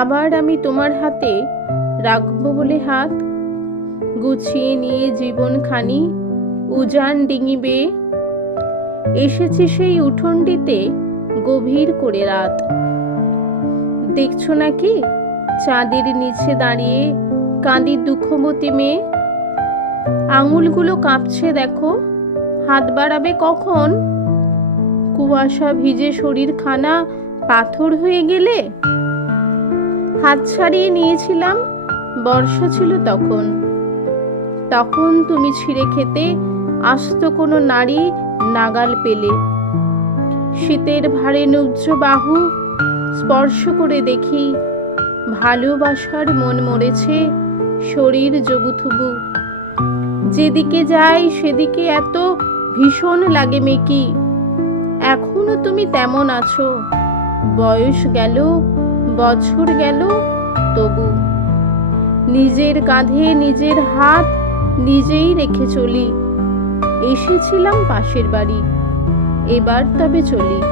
আবার আমি তোমার হাতে রাখব বলে হাত গুছিয়ে নিয়ে জীবনখানি উজান ডিঙিবে। এসেছে সেই উঠোনটিতে গভীর করে রাত। দেখছ নাকি? চাঁদের নিচে দাঁড়িয়ে কাঁদি দুঃখবতী মেয়ে। আঙুলগুলো কাঁপছে দেখো। হাত বাড়াবে কখন? কুয়াশা ভিজে শরীর খানা পাথর হয়ে গেলে? হাত ছাড়িয়ে নিয়েছিলাম, বর্ষা ছিল তখন। তখন তুমি ছিঁড়ে খেতে আস্ত কোনো নারী নাগাল পেলে। শীতের ভারে নুজ্জ বাহু, স্পর্শ করে দেখি, ভালোবাসার মন মরেছে শরীর জবুথুবু যেদিকে যাই সেদিকে এত ভীষণ লাগে মেকি। এখনও তুমি তেমন আছো। বয়স গেল বছর গেল তবু। নিজের কাঁধে নিজের হাত নিজেই রেখে চলি। এসেছিলাম পাশের বাড়ি, এবার তবে চলি।